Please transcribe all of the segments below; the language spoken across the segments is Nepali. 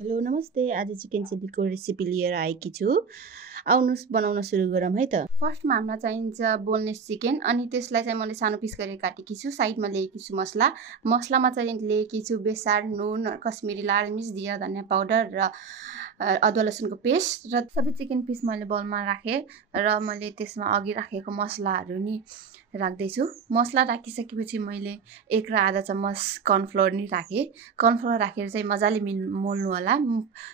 हेलो नमस्ते। आज चिकन चिल्लीको रेसिपी लिएर आएकी छु। आउनुहोस् बनाउन सुरु गरौँ है त। फर्स्टमा हामीलाई चाहिन्छ बोनलेस चिकन अनि त्यसलाई चाहिँ मैले सानो पिस गरेर काटेकी छु। साइडमा ल्याएकी छु मसलामा चाहिँ ल्याएकी छु बेसार, नुन, कश्मिरी लाल मिर्च, जिरा धनिया पाउडर र अदुवा लसुनको पेस्ट र सबै चिकन पिस मैले बलमा राखेँ र मैले त्यसमा अघि राखेको मसलाहरू नि राख्दैछु। मसला राखिसकेपछि मैले 1 र आधा चम्मच कर्नफ्लोर नि राखेँ। कर्नफ्लोर राखेर चाहिँ मजाले मोल्नु होला।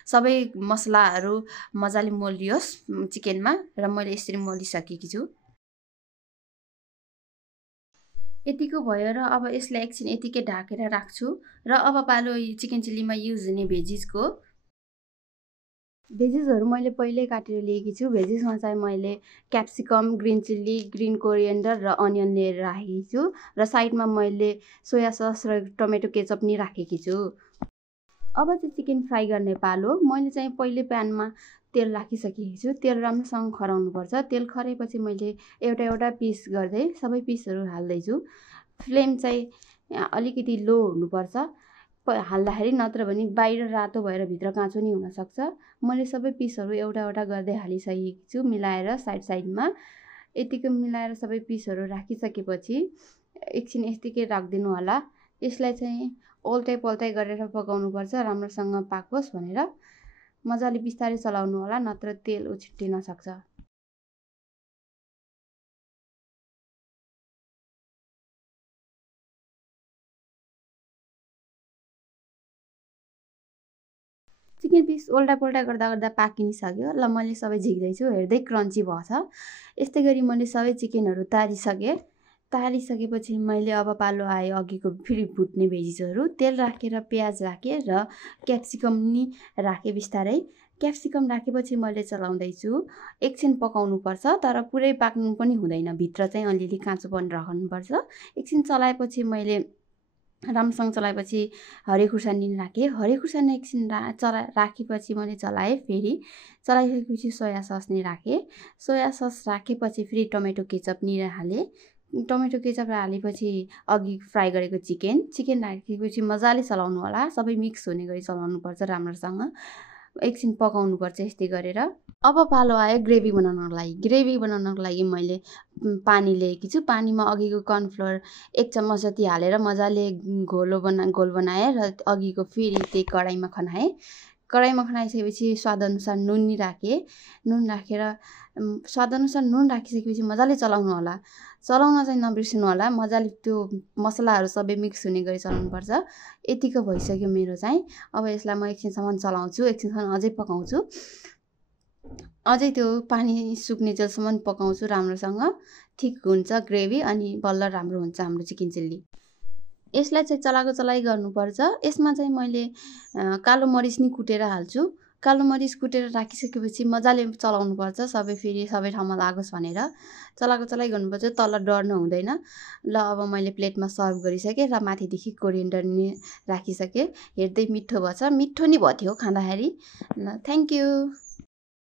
सबै मसलाहरू मजाले मोलियोस् चिकनमा र मैले यसरी मोलिसकेकी छु। यतिको भयो र अब यसलाई एकछिन यतिकै ढाकेर राख्छु र अब पालो चिकन चिल्लीमा युज हुने भेजिसहरू मैले पहिल्यै काटेर लिएकी छु। भेजिसमा चाहिँ मैले capsicum, green chilli, green coriander र अनियन लिएर राखेकी छु र साइडमा मैले सोया सस र टमेटो केचप नि राखेकी छु। अब चाहिँ चिकन फ्राई गर्ने पालो। मैले चाहिँ पहिले प्यानमा तेल राखिसकेकी छु। तेल राम्रोसँग खराउनुपर्छ। तेल खरेपछि मैले एउटा पिस गर्दै सबै पिसहरू हाल्दैछु। फ्लेम चाहिँ अलिकति लो हुनुपर्छ हाल्दाखेरि, नत्र भने बाहिर रातो भएर भित्र काँचो नि हुनसक्छ। मैले सबै पिसहरू एउटा गर्दै हालिसकेकी छु मिलाएर साइडमा। यतिको मिलाएर सबै पिसहरू राखिसकेपछि एकछिन यतिकै राखिदिनु होला। यसलाई चाहिँ ओल्टाइ गरेर पकाउनुपर्छ राम्रोसँग पाकोस् भनेर। मजाले बिस्तारै चलाउनु होला, नत्र तेल उछिट्टिन सक्छ। चिकन पिस ओल्टा गर्दा पाकिसक्यो। ल मैले सबै झिक्दैछु, हेर्दै क्रन्ची भएछ। यस्तै गरी मैले सबै चिकनहरू तारिसकेपछि मैले अब पालो आयो अघिको फेरि भुट्ने भेजिसहरू। तेल राखेर प्याज राखेँ र क्याप्सिकम नि राखेँ बिस्तारै। क्याप्सिकम राखेपछि मैले चलाउँदैछु। एकछिन पकाउनुपर्छ तर पुरै पाक्नु पनि हुँदैन, भित्र चाहिँ अलिअलि काँचोपन राख्नुपर्छ। एकछिन चलाएपछि मैले राम्रोसँग चलाएपछि हरियो खुर्सानी राखेँ। हरियो खुर्सानी एकछिन राखेपछि मैले फेरि चलाइसकेपछि सोया सस नि राखेँ। सोया सस राखेपछि फेरि टमेटो केचप नि हालेँ। टमेटो केचप हालेपछि अघि फ्राई गरेको चिकन राखेपछि मजाले चलाउनु होला। सबै मिक्स हुने गरी चलाउनुपर्छ राम्रोसँग। एकछिन पकाउनुपर्छ यस्तै गरेर। अब पालो आयो ग्रेभी बनाउनको लागि मैले पानी ल्याएकी छु। पानीमा अघिको कर्नफ्लोर 1 चम्मच जति हालेर मजाले घोल बनाएँ र अघिको फेरि त्यही कराईमा खनाएँ। कराईमा खनाइसकेपछि स्वादअनुसार नुन नि राखेँ। नुन राखेर स्वादअनुसार नुन राखिसकेपछि मजाले चलाउनु होला। चलाउन चाहिँ नबिर्सिनु होला। मजाले त्यो मसलाहरू सबै मिक्स हुने गरी चलाउनुपर्छ। यतिको भइसक्यो मेरो चाहिँ। अब यसलाई म एकछिनसम्म चलाउँछु, एकछिनसम्म अझै पकाउँछु। अझै त्यो पानी सुक्ने जेलसम्म पकाउँछु राम्रोसँग। ठिक हुन्छ ग्रेभी अनि बल्ल राम्रो हुन्छ हाम्रो चिकन चिल्ली। यसलाई चाहिँ चलाइ गर्नुपर्छ। यसमा चाहिँ मैले कालो मरिच नि कुटेर हाल्छु। कालो मरिच कुटेर राखिसकेपछि मजाले चलाउनुपर्छ सबै ठाउँमा लागोस् भनेर। चलाइ गर्नुपर्छ, तल डढ्न हुँदैन। ल अब मैले प्लेटमा सर्भ गरिसकेँ र माथिदेखि कोरिएन्डर नि राखिसकेँ। हेर्दै मिठो भएछ, मिठो नि भयो खाँदाखेरि। ल थ्याङ्क यू।